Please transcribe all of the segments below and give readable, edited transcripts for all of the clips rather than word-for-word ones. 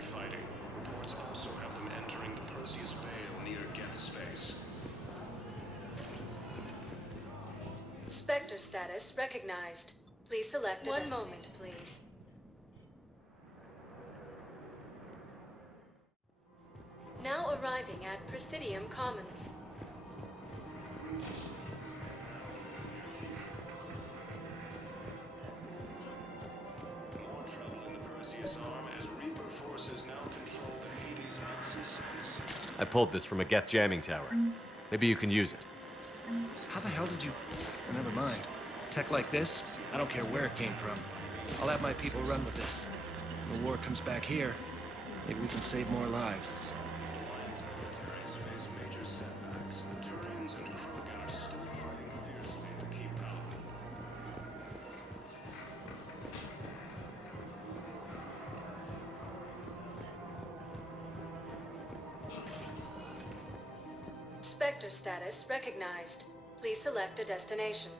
heavy fighting. Reports also have them entering the Perseus Vale near Geth space. Spectre status recognized. Please select one moment, please. Now arriving at Presidium Commons. More trouble in the Perseus arm as Reaper forces now control the Hades axis. I pulled this from a Geth jamming tower. Maybe you can use it. How the hell did you... Never mind. Tech like this, I don't care where it came from. I'll have my people run with this. When the war comes back here, maybe we can save more lives. Alliance militaries face major setbacks. The Turians and Krogan are still fighting fiercely to keep out. Spectre status recognized. Please select a destination.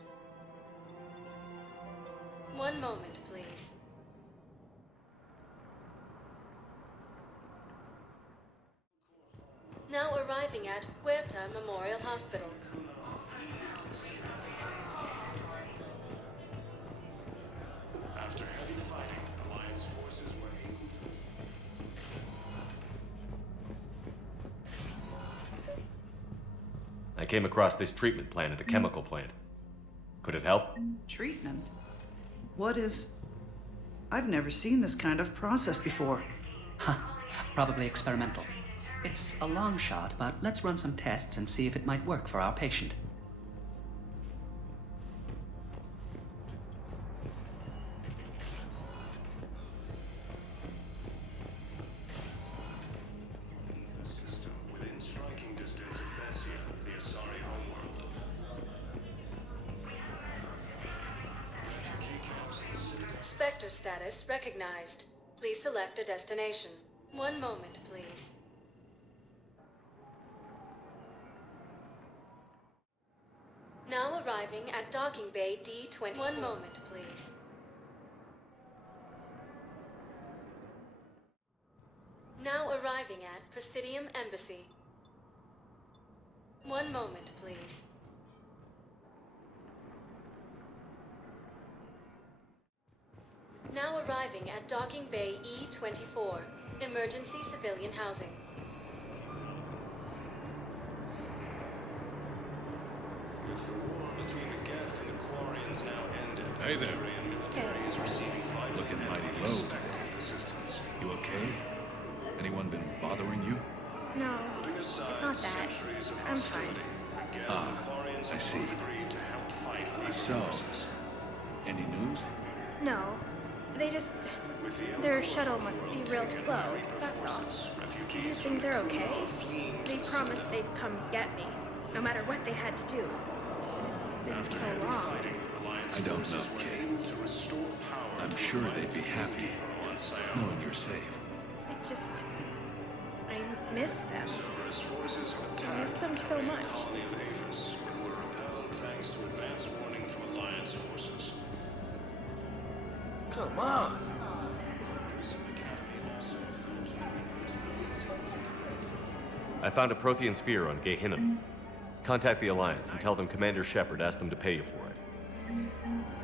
One moment, please. Now arriving at Huerta Memorial Hospital. After heavy fighting, Alliance forces were able I came across this treatment plant at a chemical plant. Could it help? Treatment? What is... I've never seen this kind of process before. Huh. Probably experimental. It's a long shot, but let's run some tests and see if it might work for our patient. the system within striking distance of Thessia, the Asari homeworld. Refugee camps in the Citadel. Spectre status recognized. Please select a destination. One moment, please. Now arriving at Docking Bay D-20. One moment, please. Now arriving at Presidium Embassy. One moment, please. Now arriving at Docking Bay E-24. Emergency civilian housing. With the war between the Geth and the Quarians now ended, Hey there. the Turian military is receiving vital Looking and mighty low. unexpected assistance. You okay? Anyone been bothering you? No, Putting aside it's not that. centuries of I'm fine. hostility, the Geth Ah, and Quarians I have see. both agreed to help fight Reaper So, forces. any news? No, they just... With the Their Elcor shuttle must homeworld be real taken slow, by Reaper that's all. forces, Do you refugees from think they're Kuno okay? are fleeing to They the promised Citadel. they'd come get me, no matter what they had to do. But it's After been heavy so long. fighting, Alliance I don't forces know, were kid. able to restore power I'm to sure the they'd be Alliance happy depot on Scion. knowing you're safe. It's just... I miss them. Cerberus forces have I miss attacked them the so Turian much. colony of Aphis, but were repelled thanks to advance warning from Alliance forces. Come on! Some academy also fell to the Reapers' release. I found a Prothean sphere on Gehinnom. Contact the Alliance and tell them Commander Shepard asked them to pay you for it.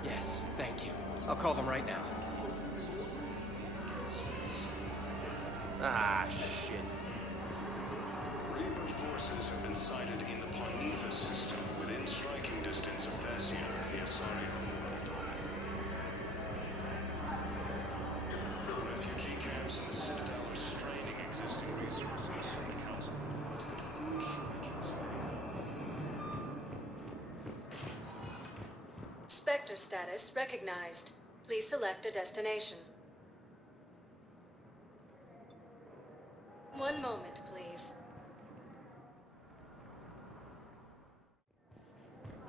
Yes, thank you. I'll call them right now. Ah, shit. Reaper forces have been sighted in the Ponethus system within striking distance of Thessia, the Asari homeworld. Refugee camps in the Citadel are straining existing resources. The Council reports that food shortages. Spectre status recognized. Please select a destination. One moment, please.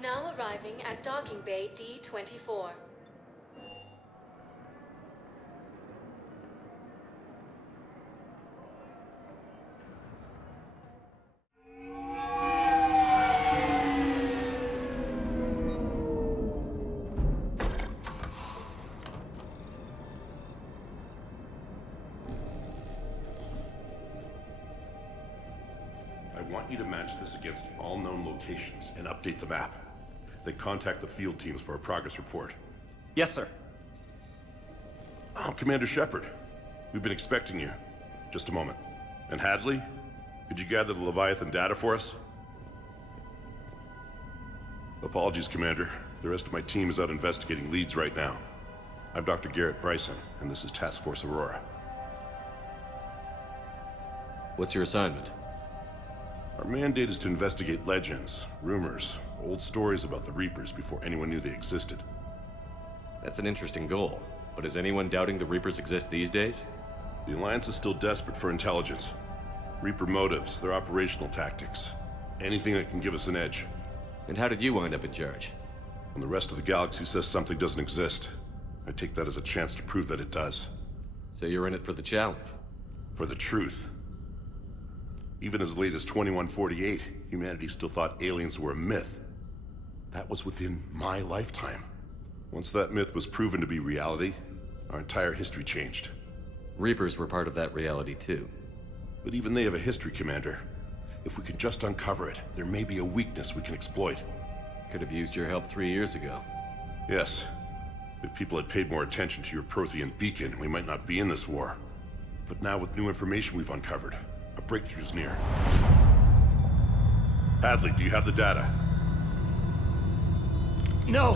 Now arriving at Docking Bay D-24. want you to match this against all known locations and update the map. Then contact the field teams for a progress report. Yes, sir. Oh, Commander Shepard. We've been expecting you. Just a moment. And Hadley? Could you gather the Leviathan data for us? Apologies, Commander. The rest of my team is out investigating leads right now. I'm Dr. Garrett Bryson, and this is Task Force Aurora. What's your assignment? Our mandate is to investigate legends, rumors, old stories about the Reapers before anyone knew they existed. That's an interesting goal, but is anyone doubting the Reapers exist these days? The Alliance is still desperate for intelligence. Reaper motives, their operational tactics. Anything that can give us an edge. And how did you wind up in charge? When the rest of the galaxy says something doesn't exist, I take that as a chance to prove that it does. So you're in it for the challenge? For the truth. Even as late as 2148, humanity still thought aliens were a myth. That was within my lifetime. Once that myth was proven to be reality, our entire history changed. Reapers were part of that reality too. But even they have a history, Commander. If we could just uncover it, there may be a weakness we can exploit. Could have used your help 3 years ago. Yes. If people had paid more attention to your Prothean beacon, we might not be in this war. But now with new information we've uncovered, a breakthrough's near. Hadley, do you have the data? No!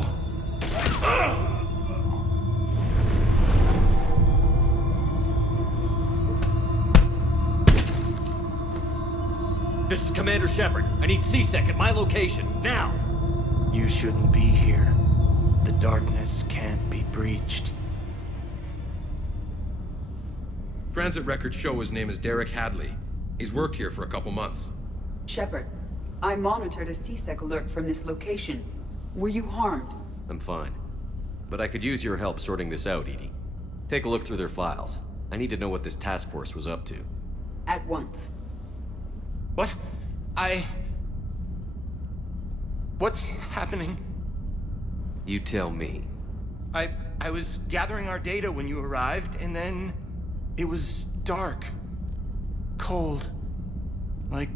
This is Commander Shepard. I need C-Sec at my location, now! You shouldn't be here. The darkness can't be breached. Transit records show his name is Derek Hadley. He's worked here for a couple months. Shepard, I monitored a C-Sec alert from this location. Were you harmed? I'm fine. But I could use your help sorting this out, Edie. Take a look through their files. I need to know what this task force was up to. At once. What? What's happening? You tell me. I was gathering our data when you arrived, and then it was dark. Cold. Like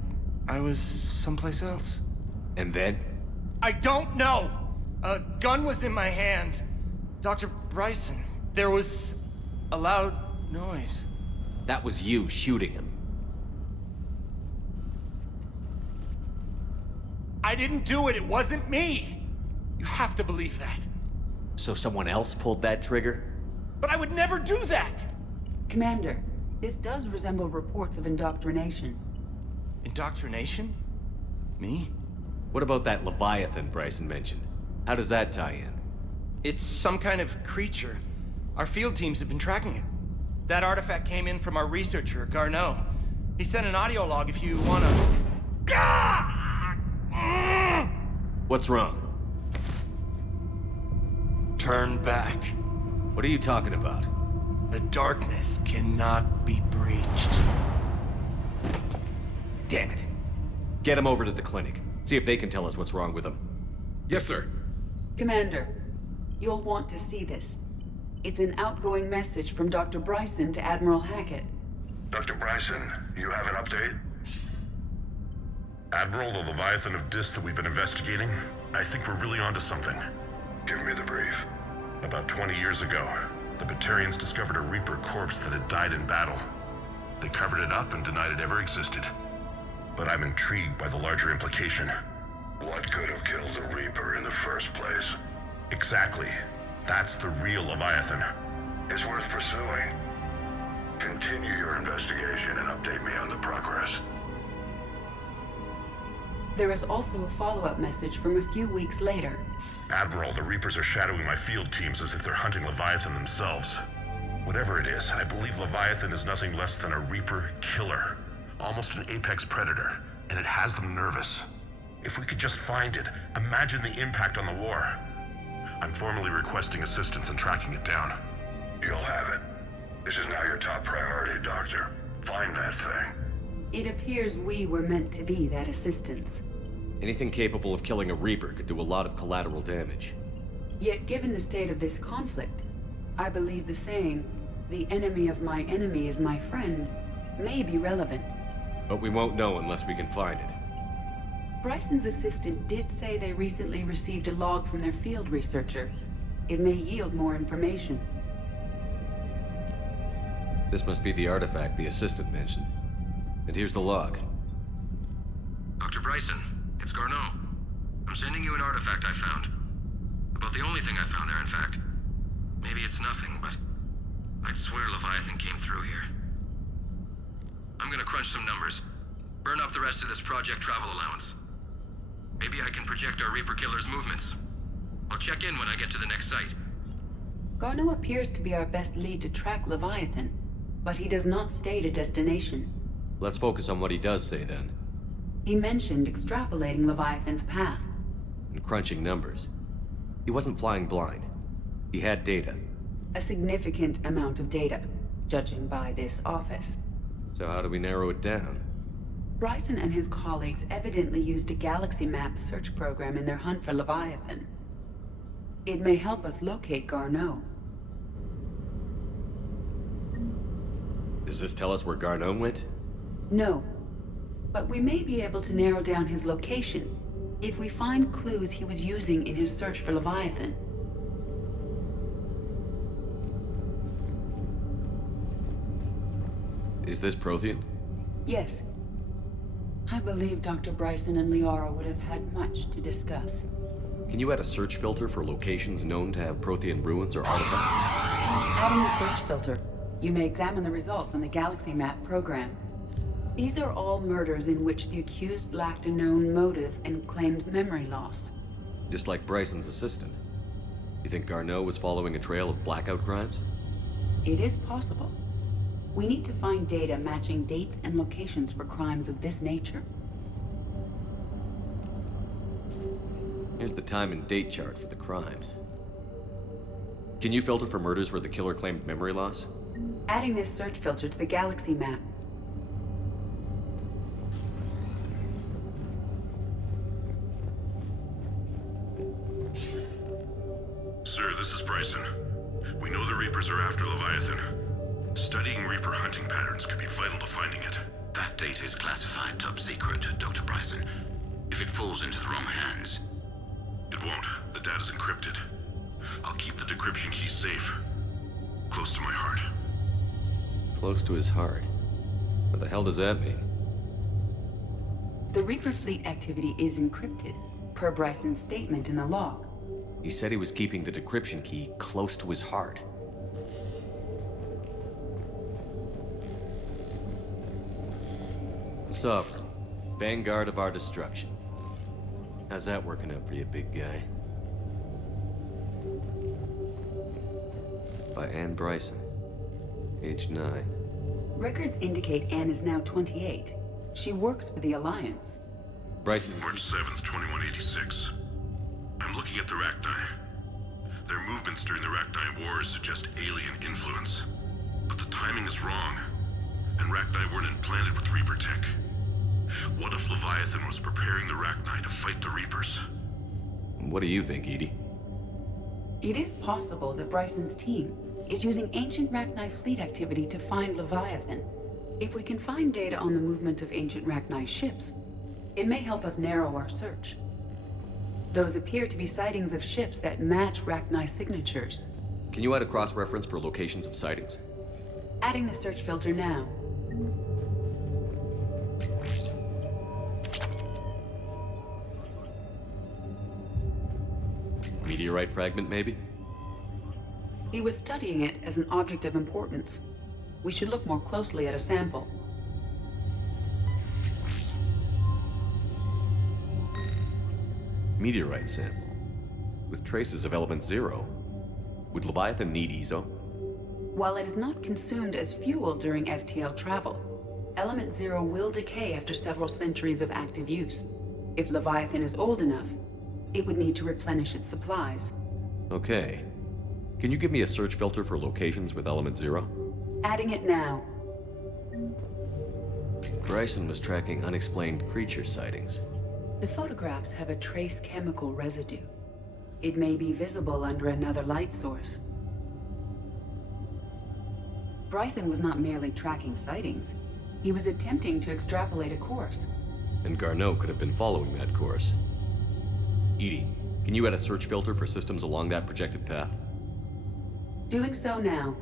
I was someplace else. And then? I don't know! A gun was in my hand. Dr. Bryson, there was a loud noise. That was you shooting him. I didn't do it, it wasn't me! You have to believe that. So someone else pulled that trigger? But I would never do that! Commander, this does resemble reports of indoctrination. Indoctrination? Me? What about that Leviathan Bryson mentioned? How does that tie in? It's some kind of creature. Our field teams have been tracking it. That artifact came in from our researcher, Garneau. He sent an audio log if you wanna... What's wrong? Turn back. What are you talking about? The darkness cannot be breached. Damn it. Get him over to the clinic. See if they can tell us what's wrong with him. Yes, sir. Commander, you'll want to see this. It's an outgoing message from Dr. Bryson to Admiral Hackett. Dr. Bryson, you have an update? Admiral, the Leviathan of Dis that we've been investigating, I think we're really onto something. Give me the brief. About 20 years ago, the Batarians discovered a Reaper corpse that had died in battle. They covered it up and denied it ever existed. But I'm intrigued by the larger implication. What could have killed the Reaper in the first place? Exactly. That's the real Leviathan. It's worth pursuing. Continue your investigation and update me on the progress. There is also a follow-up message from a few weeks later. Admiral, the Reapers are shadowing my field teams as if they're hunting Leviathan themselves. Whatever it is, I believe Leviathan is nothing less than a Reaper killer. Almost an apex predator, and it has them nervous. If we could just find it, imagine the impact on the war. I'm formally requesting assistance in tracking it down. You'll have it. This is now your top priority, Doctor. Find that thing. It appears we were meant to be that assistance. Anything capable of killing a Reaper could do a lot of collateral damage. Yet given the state of this conflict, I believe the saying, "The enemy of my enemy is my friend," may be relevant. But we won't know unless we can find it. Bryson's assistant did say they recently received a log from their field researcher. It may yield more information. This must be the artifact the assistant mentioned. And here's the log. Dr. Bryson, it's Garneau. I'm sending you an artifact I found. About the only thing I found there, in fact. Maybe it's nothing, but I'd swear Leviathan came through here. I'm gonna crunch some numbers. Burn up the rest of this project travel allowance. Maybe I can project our Reaper Killer's movements. I'll check in when I get to the next site. Garneau appears to be our best lead to track Leviathan, but he does not state a destination. Let's focus on what he does say then. He mentioned extrapolating Leviathan's path. And crunching numbers. He wasn't flying blind. He had data. A significant amount of data, judging by this office. So how do we narrow it down? Bryson and his colleagues evidently used a galaxy map search program in their hunt for Leviathan. It may help us locate Garneau. Does this tell us where Garneau went? No, but we may be able to narrow down his location if we find clues he was using in his search for Leviathan. Is this Prothean? Yes. I believe Dr. Bryson and Liara would have had much to discuss. Can you add a search filter for locations known to have Prothean ruins or artifacts? Adding a search filter, you may examine the results on the Galaxy Map program. These are all murders in which the accused lacked a known motive and claimed memory loss. Just like Bryson's assistant. You think Garneau was following a trail of blackout crimes? It is possible. We need to find data matching dates and locations for crimes of this nature. Here's the time and date chart for the crimes. Can you filter for murders where the killer claimed memory loss? Adding this search filter to the Galaxy Map. Sir, this is Bryson. We know the Reapers are after Leviathan. Studying Reaper hunting patterns could be vital to finding it. That data is classified top secret, Dr. Bryson. If it falls into the wrong hands... It won't. The data's encrypted. I'll keep the decryption key safe. Close to my heart. Close to his heart? What the hell does that mean? The Reaper fleet activity is encrypted, per Bryson's statement in the log. He said he was keeping the decryption key close to his heart. Sovereign, vanguard of our destruction. How's that working out for you, big guy? By Anne Bryson, age 9. Records indicate Anne is now 28. She works for the Alliance. Bryson... March 7th, 2186. I'm looking at the Rachni. Their movements during the Rachni Wars suggest alien influence. But the timing is wrong. And Rachni weren't implanted with Reaper tech. What if Leviathan was preparing the Rachni to fight the Reapers? What do you think, Edie? It is possible that Bryson's team is using ancient Rachni fleet activity to find Leviathan. If we can find data on the movement of ancient Rachni ships, it may help us narrow our search. Those appear to be sightings of ships that match Rachni signatures. Can you add a cross-reference for locations of sightings? Adding the search filter now. Meteorite fragment, maybe? He was studying it as an object of importance. We should look more closely at a sample. Meteorite sample. With traces of element 0. Would Leviathan need EZO? While it is not consumed as fuel during FTL travel, element 0 will decay after several centuries of active use. If Leviathan is old enough, it would need to replenish its supplies. Okay. Can you give me a search filter for locations with element 0? Adding it now. Bryson was tracking unexplained creature sightings. The photographs have a trace chemical residue. It may be visible under another light source. Bryson was not merely tracking sightings. He was attempting to extrapolate a course. And Garneau could have been following that course. Edie, can you add a search filter for systems along that projected path? Doing so now.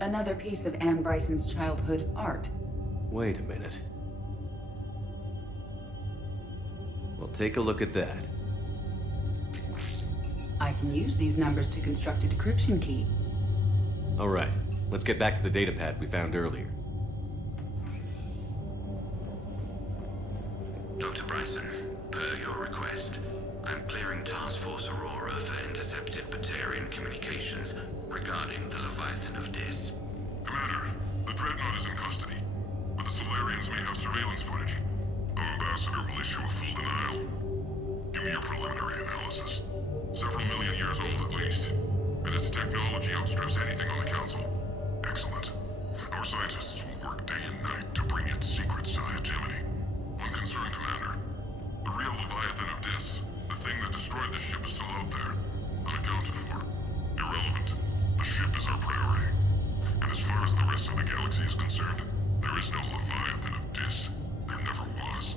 Another piece of Anne Bryson's childhood art. Wait a minute. Well, take a look at that. I can use these numbers to construct a decryption key. All right, let's get back to the data pad we found earlier. Dr. Bryson, per your request, I'm clearing Task Force Aurora for intercepted Batarian communications regarding the Leviathan of Dis. Commander, the Dreadnought is in custody, but the Solarians may have surveillance footage. Our ambassador will issue a full denial. Give me your preliminary analysis. Several million years old at least, and its technology outstrips anything on the Council. Excellent. Our scientists will work day and night to bring its secrets to the hegemony. One concern, Commander. The real Leviathan of Dis, the thing that destroyed the ship, is still out there, unaccounted for. Irrelevant. The ship is our priority. And as far as the rest of the galaxy is concerned, there is no Leviathan of Dis. There never was.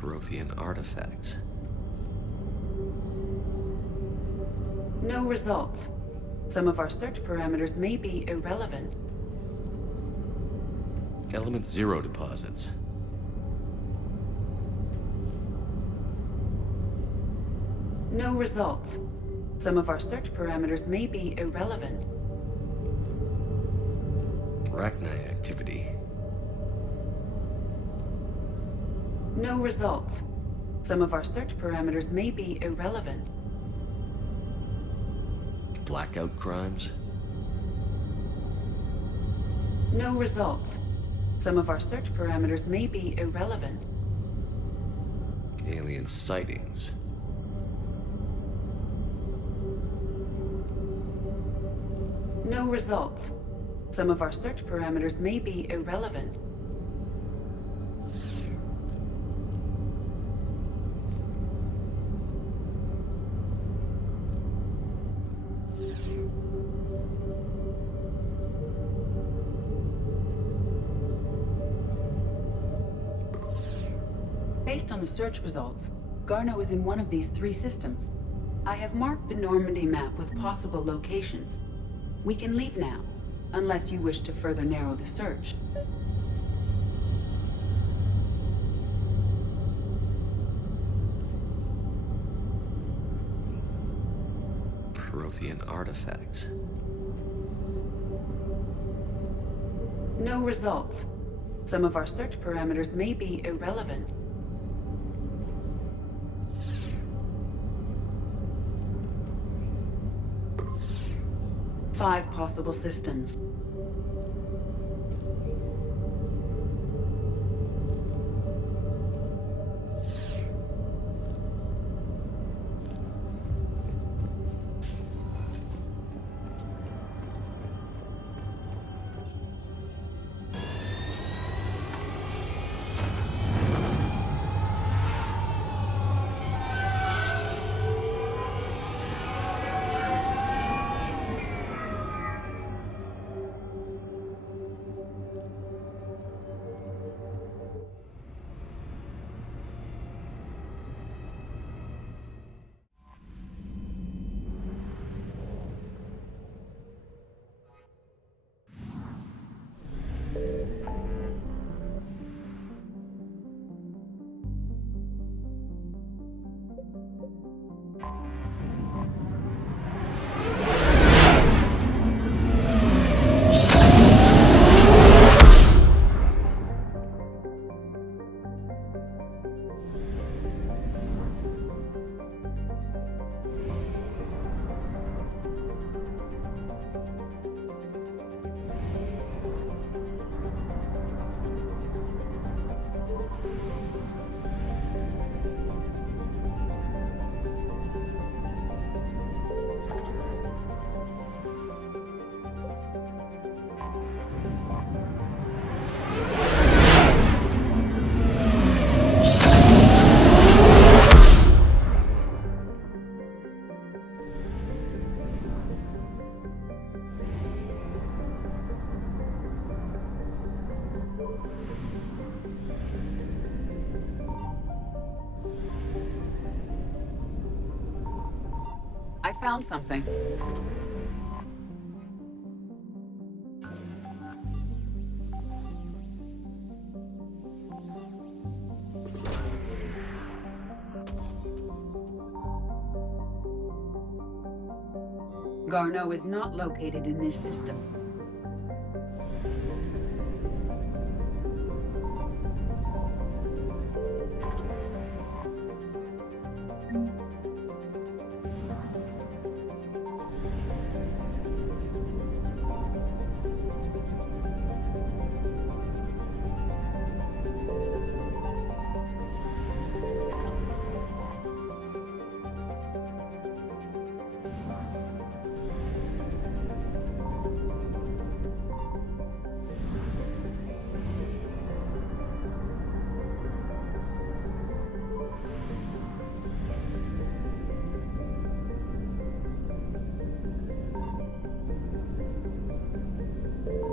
Prothean artifacts. No results. Some of our search parameters may be irrelevant. Element 0 deposits. No results. Some of our search parameters may be irrelevant. Arachnite activity. No results. Some of our search parameters may be irrelevant. Blackout crimes. No results. Some of our search parameters may be irrelevant. Alien sightings. No results. Some of our search parameters may be irrelevant. Based on the search results, Garneau is in one of these three systems. I have marked the Normandy map with possible locations. We can leave now, unless you wish to further narrow the search. Prothean artifacts. No results. Some of our search parameters may be irrelevant. Five possible systems. I found something. Garneau is not located in this system.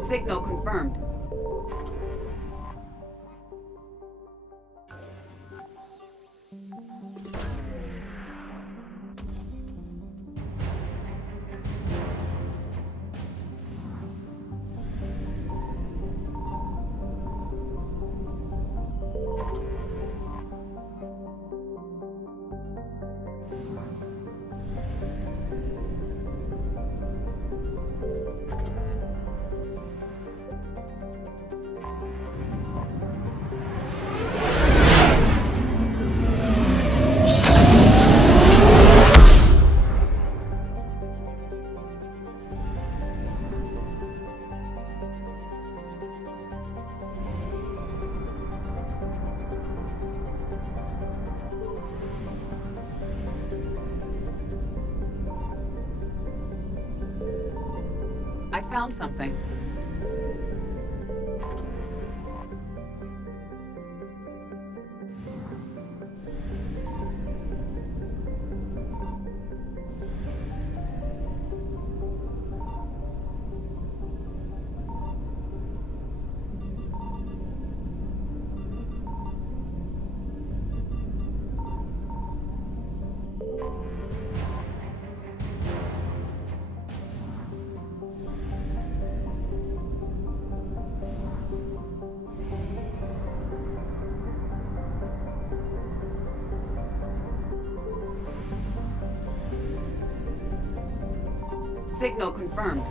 Signal confirmed. I found something. Signal confirmed.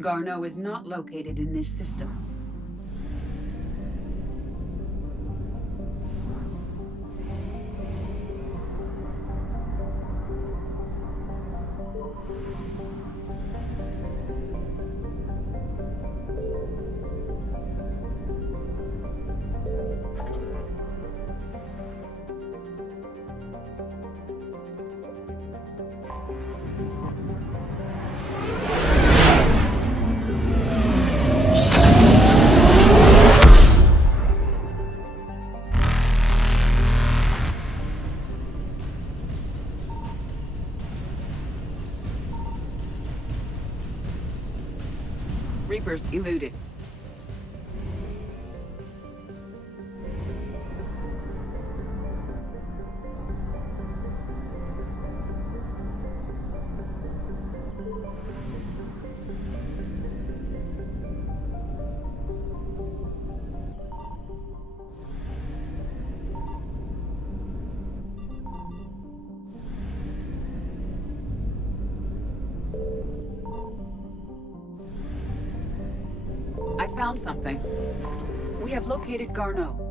Garneau is not located in this system. Reapers eluded. I found something. We have located Garneau.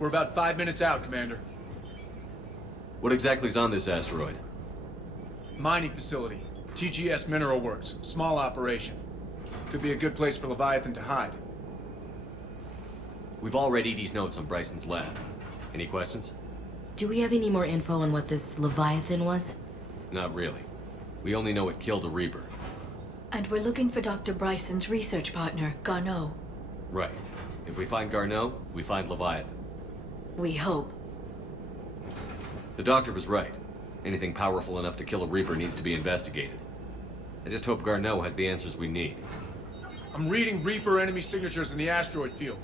We're about 5 minutes out, Commander. What exactly is on this asteroid? Mining facility. TGS Mineral Works. Small operation. Could be a good place for Leviathan to hide. We've all read Edie's notes on Bryson's lab. Any questions? Do we have any more info on what this Leviathan was? Not really. We only know it killed a Reaper. And we're looking for Dr. Bryson's research partner, Garneau. Right. If we find Garneau, we find Leviathan. We hope. The doctor was right. Anything powerful enough to kill a Reaper needs to be investigated. I just hope Garneau has the answers we need. I'm reading Reaper enemy signatures in the asteroid field.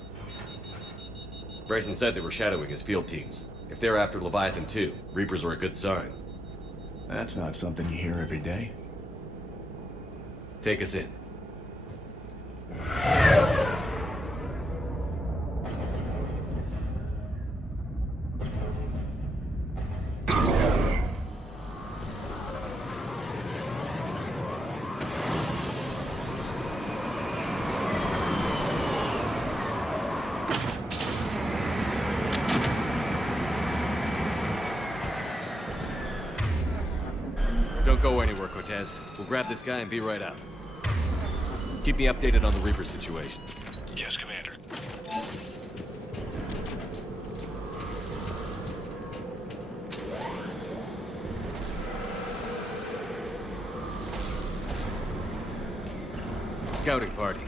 Bryson said they were shadowing his field teams. If they're after Leviathan too, Reapers are a good sign. That's not something you hear every day. Take us in. Don't go anywhere, Cortez. We'll grab this guy and be right out. Keep me updated on the Reaper situation. Yes, Commander. Scouting party.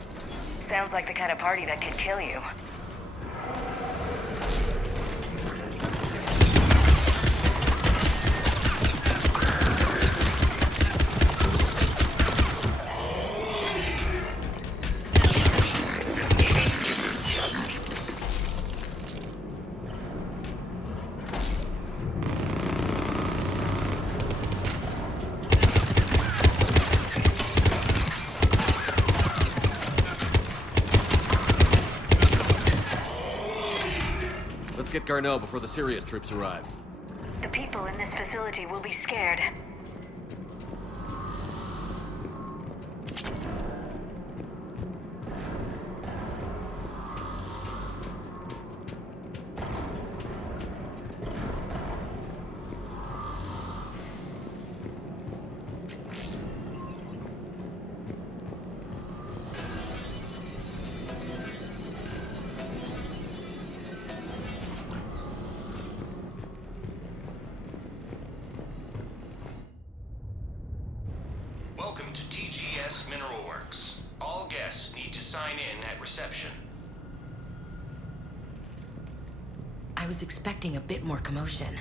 Sounds like the kind of party that could kill you. Let's get Garneau before the Sirius troops arrive. The people in this facility will be scared. reception. I was expecting a bit more commotion.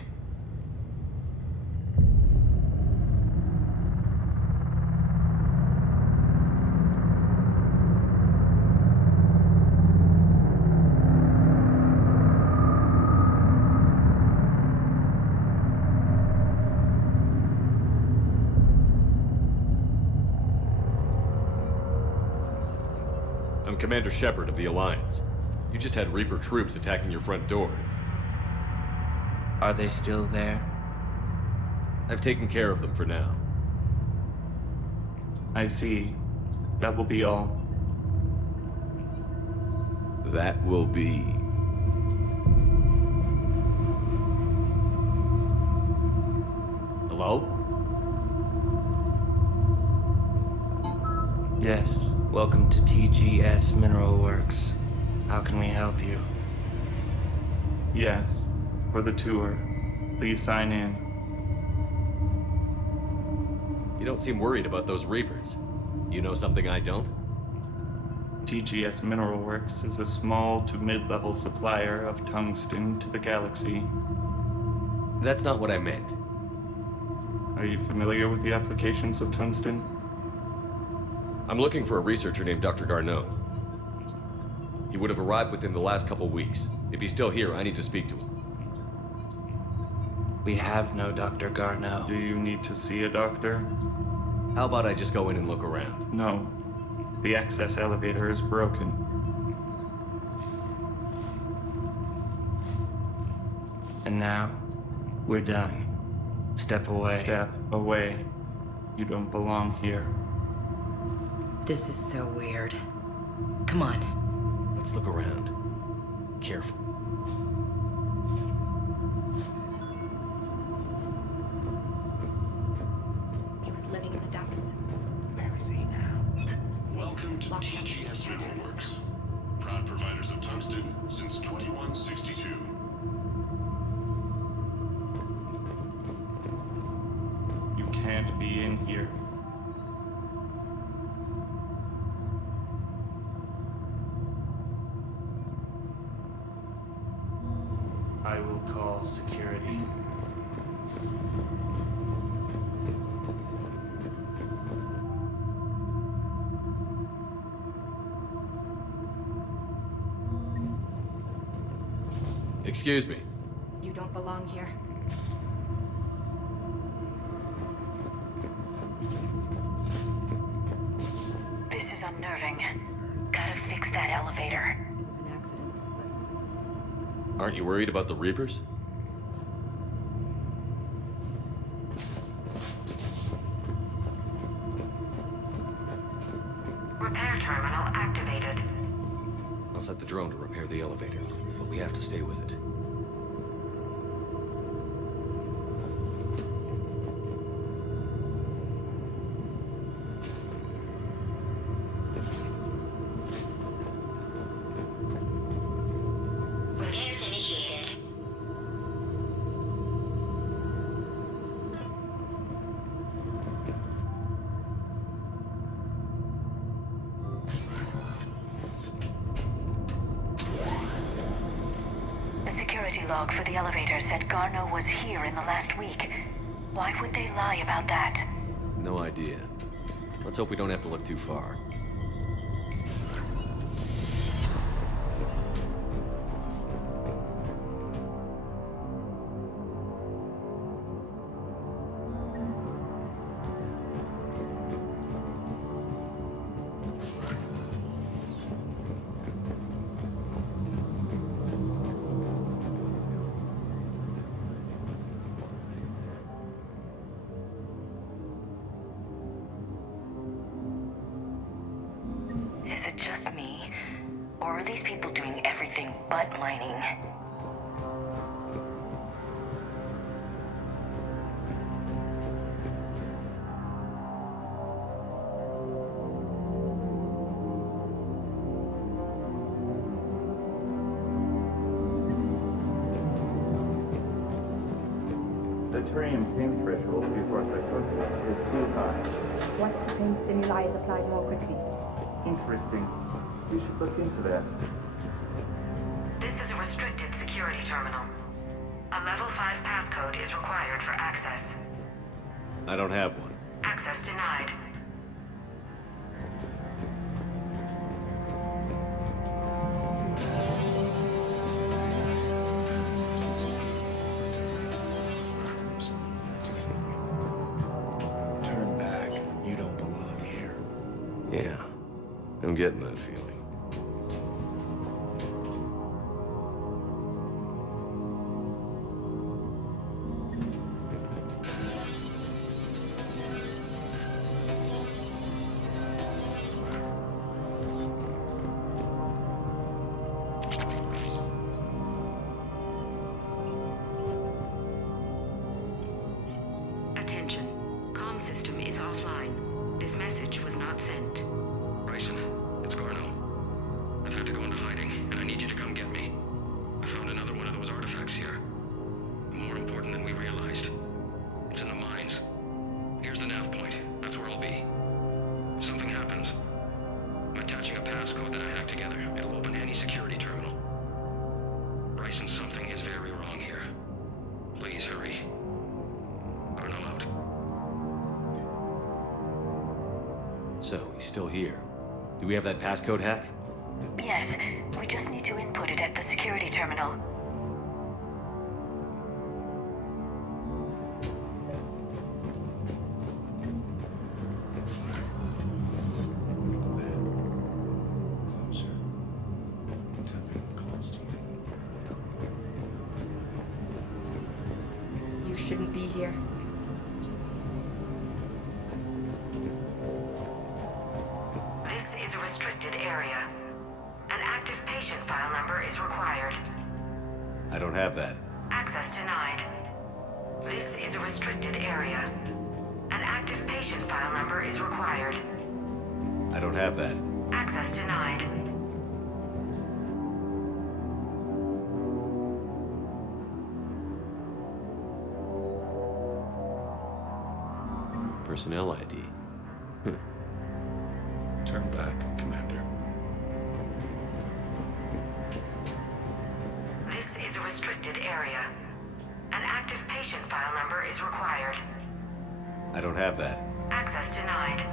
I'm Commander Shepard of the Alliance. You just had Reaper troops attacking your front door. Are they still there? I've taken care of them for now. I see. That will be all. That will be... Hello? Yes. Welcome to TGS Mineral Works. How can we help you? Yes. For the tour. Please sign in. You don't seem worried about those Reapers. You know something I don't? TGS Mineral Works is a small to mid-level supplier of tungsten to the galaxy. That's not what I meant. Are you familiar with the applications of tungsten? I'm looking for a researcher named Dr. Garneau. He would have arrived within the last couple weeks. If he's still here, I need to speak to him. We have no Dr. Garneau. Do you need to see a doctor? How about I just go in and look around? No. The access elevator is broken. And now, we're done. Step away. Step away. You don't belong here. This is so weird. Come on. Let's look around. Careful. He was living in the dumps. Where is he now? Welcome to TGS Mineral Works. Proud providers of tungsten since 2162. You can't be in here. I will call security. Excuse me. You don't belong here. This is unnerving. Gotta fix that elevator. It was an accident, but... Aren't you worried about the Reapers? Repair terminal activated. I'll set the drone to repair the elevator, but we have to stay with it. Repairs initiated. The security log for the elevator said Garneau was here in the last week. Why would they lie about that? No idea. Let's hope we don't have to look too far. Is it just me? Or are these people doing everything but mining? The Turium pain threshold before psychosis is too high. What pain stimuli is applied more quickly? Interesting. we should look into that. This is a restricted security terminal. A level 5 passcode is required for access. I don't have one. Access denied. Turn back. You don't belong here. Yeah, I'm getting that feeling. Attention. Comm system is offline. This message was not sent. Bryson, it's Garno. I've had to go into hiding, and I need you to come get me. I found another one of those artifacts here. More important than we realized. It's in the mines. Here's the nav point. That's where I'll be. If something happens, I'm attaching a passcode that I hacked together. It'll open any security terminal. Bryson, something is very wrong here. Please hurry. Garno out. So, he's still here. Do we have that passcode hack? Yes, we just need to input it at the security terminal. Closer. Tapping close to you. You shouldn't be here. This is a restricted area. An active patient file number is required. I don't have that. Access denied. This is a restricted area. An active patient file number is required. I don't have that. Access denied. Personnel ID. Turn back, Commander. This is a restricted area. An active patient file number is required. I don't have that. Access denied.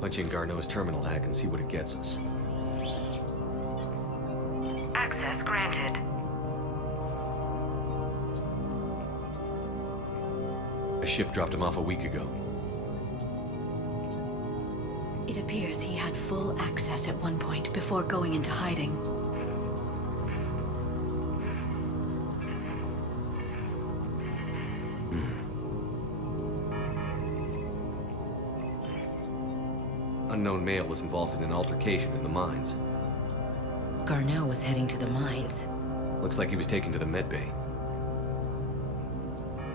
Punch in Garneau's terminal hack and see what it gets us. Access granted. A ship dropped him off a week ago. It appears he had full access at one point before going into hiding. Unknown male was involved in an altercation in the mines. Garneau was heading to the mines. Looks like he was taken to the medbay.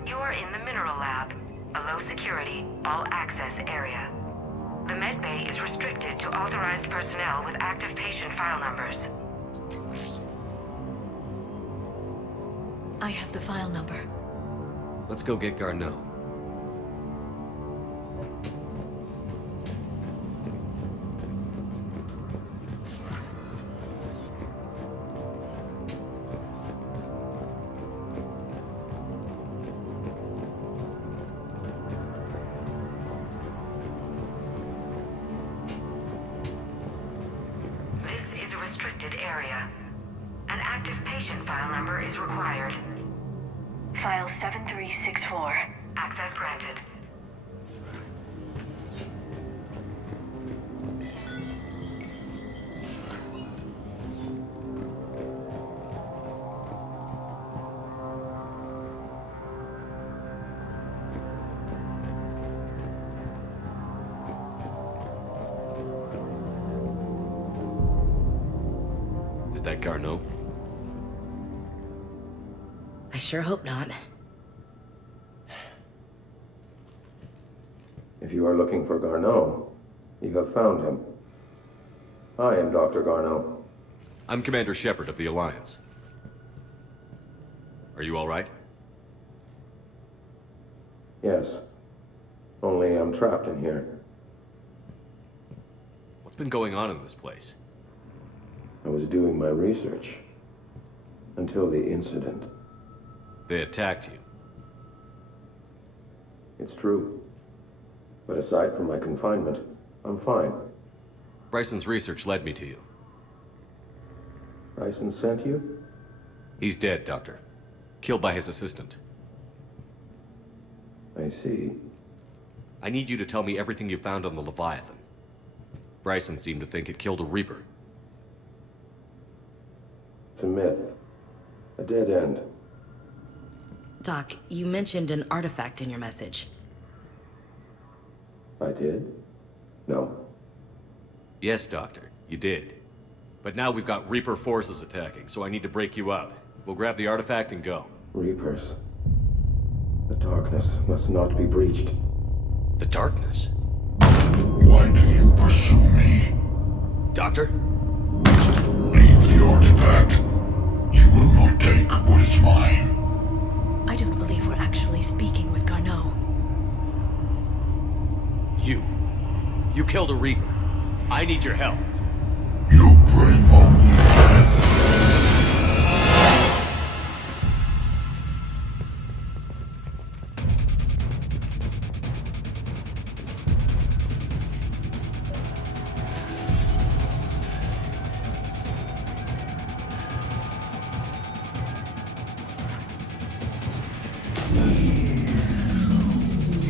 You are in the mineral lab, a low security, all access area. The medbay is restricted to authorized personnel with active patient file numbers. I have the file number. Let's go get Garneau. This is a restricted area. An active patient file number is required. File 7364. Access granted. Is that Garneau? I sure hope not. If you are looking for Garneau, you have found him. I am Dr. Garneau. I'm Commander Shepard of the Alliance. Are you all right? Yes. Only I'm trapped in here. What's been going on in this place? I was doing my research. Until the incident. They attacked you. It's true. But aside from my confinement, I'm fine. Bryson's research led me to you. Bryson sent you? He's dead, Doctor. Killed by his assistant. I see. I need you to tell me everything you found on the Leviathan. Bryson seemed to think it killed a Reaper. It's a myth. A dead end. Doc, you mentioned an artifact in your message. I did? No. Yes, Doctor, you did. But now we've got Reaper forces attacking, so I need to break you out. We'll grab the artifact and go. Reapers. The darkness must not be breached. The darkness? Why do you pursue me? Doctor? Leave the artifact. You will not take what is mine. I don't believe we're actually speaking with Garneau. You killed a Reaper. I need your help. You bring only death.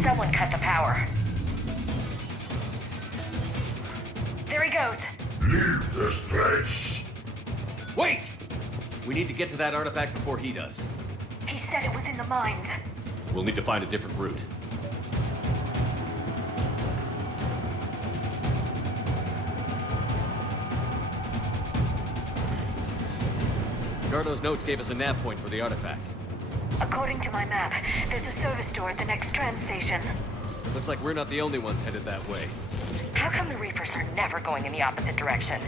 Someone cut the power. There he goes. Leave this place. Wait! We need to get to that artifact before he does. He said it was in the mines. We'll need to find a different route. Garneau's notes gave us a nav point for the artifact. According to my map, there's a service door at the next tram station. Looks like we're not the only ones headed that way. How come the Reapers are never going in the opposite direction?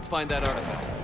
Let's find that artifact.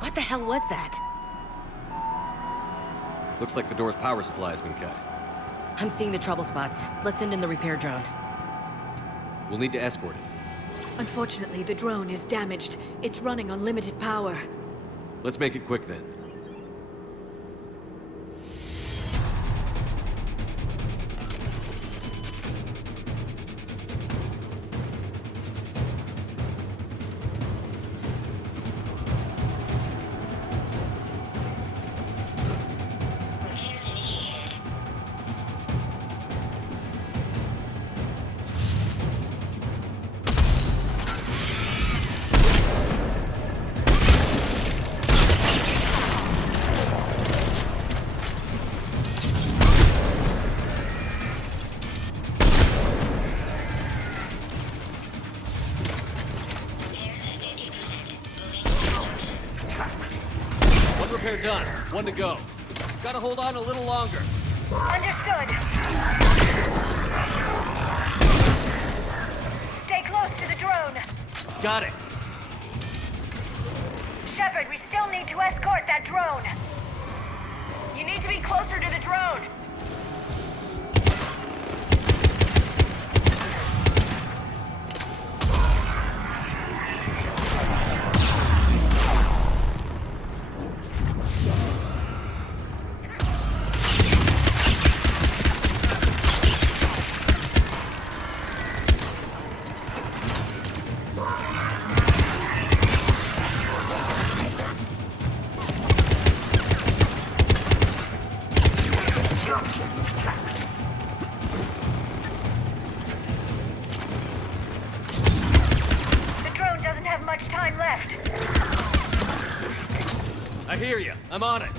What the hell was that? Looks like the door's power supply has been cut. I'm seeing the trouble spots. Let's send in the repair drone. We'll need to escort it. Unfortunately, the drone is damaged. It's running on limited power. Let's make it quick then. Repair done. One to go. Gotta hold on a little longer. Understood. Stay close to the drone. Got it. Shepard, we still need to escort that drone. You need to be closer to the drone. I hear you. I'm on it.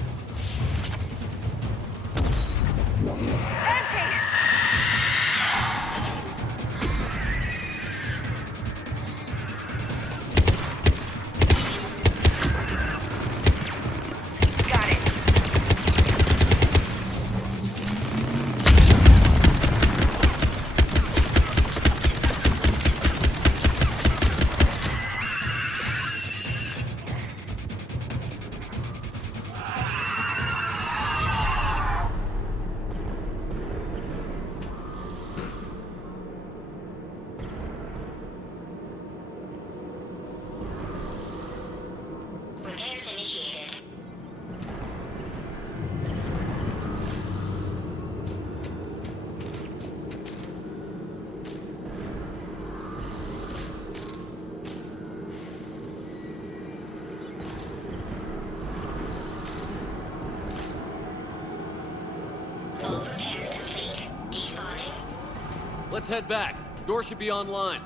Let's head back. Door should be online.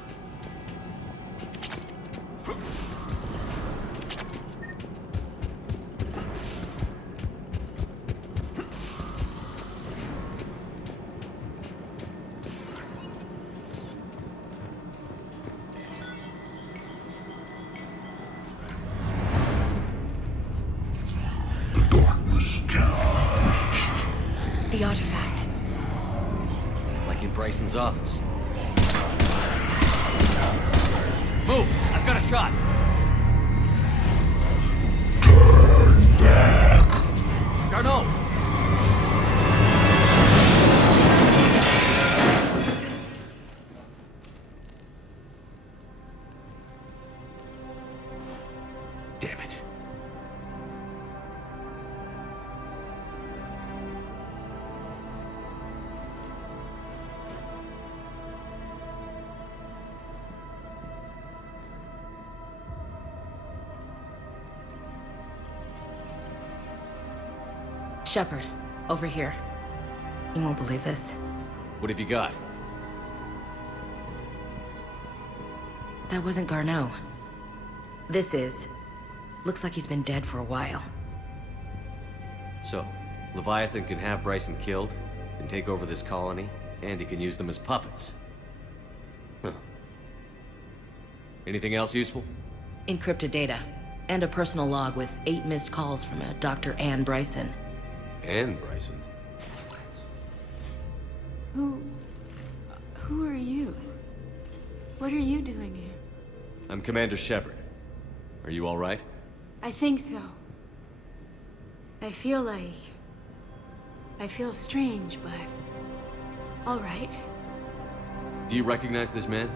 The artifact. Like in Bryson's office. Move! I've got a shot! Turn back! Garneau! Damn it. Shepard, over here. You won't believe this. What have you got? That wasn't Garneau. This is. Looks like he's been dead for a while. So, Leviathan can have Bryson killed, can take over this colony, and he can use them as puppets. Huh. Anything else useful? Encrypted data, and a personal log with 8 missed calls from a Dr. Ann Bryson. Ann Bryson? Who are you? What are you doing here? I'm Commander Shepard. Are you all right? I think so. I feel strange, but... all right. Do you recognize this man?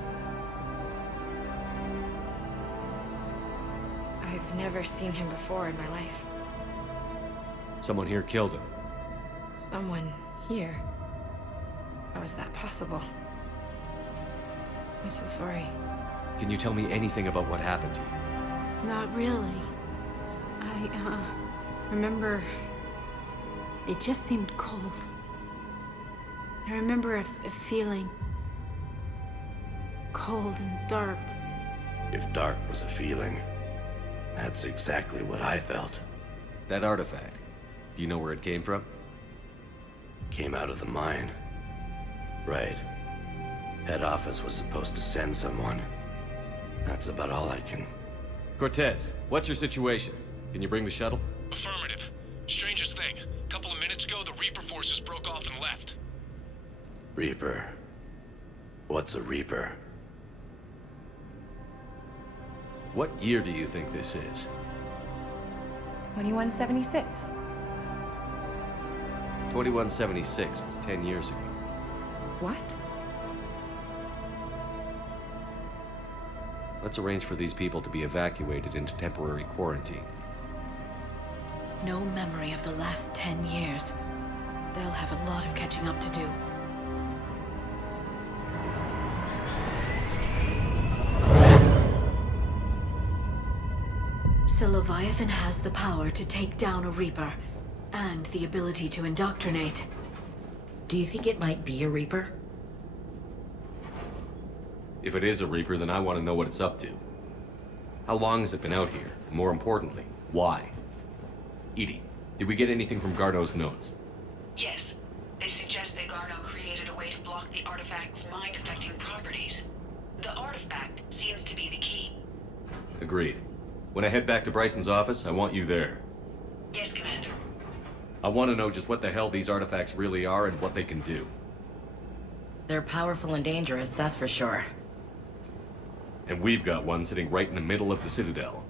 I've never seen him before in my life. Someone here killed him. Someone here? How is that possible? I'm so sorry. Can you tell me anything about what happened to you? Not really. I remember... it just seemed cold. I remember a feeling... cold and dark. If dark was a feeling, that's exactly what I felt. That artifact, do you know where it came from? Came out of the mine. Right. Head office was supposed to send someone. That's about all I can... Cortez, what's your situation? Can you bring the shuttle? Affirmative. Strangest thing. A couple of minutes ago, the Reaper forces broke off and left. Reaper? What's a Reaper? What year do you think this is? 2176. 2176 was 10 years ago. What? Let's arrange for these people to be evacuated into temporary quarantine. No memory of the last 10 years. They'll have a lot of catching up to do. So Leviathan has the power to take down a Reaper, and the ability to indoctrinate. Do you think it might be a Reaper? If it is a Reaper, then I want to know what it's up to. How long has it been out here? And more importantly, why? Edie, did we get anything from Garneau's notes? Yes. They suggest that Garneau created a way to block the artifact's mind-affecting properties. The artifact seems to be the key. Agreed. When I head back to Bryson's office, I want you there. Yes, Commander. I want to know just what the hell these artifacts really are and what they can do. They're powerful and dangerous, that's for sure. And we've got one sitting right in the middle of the Citadel.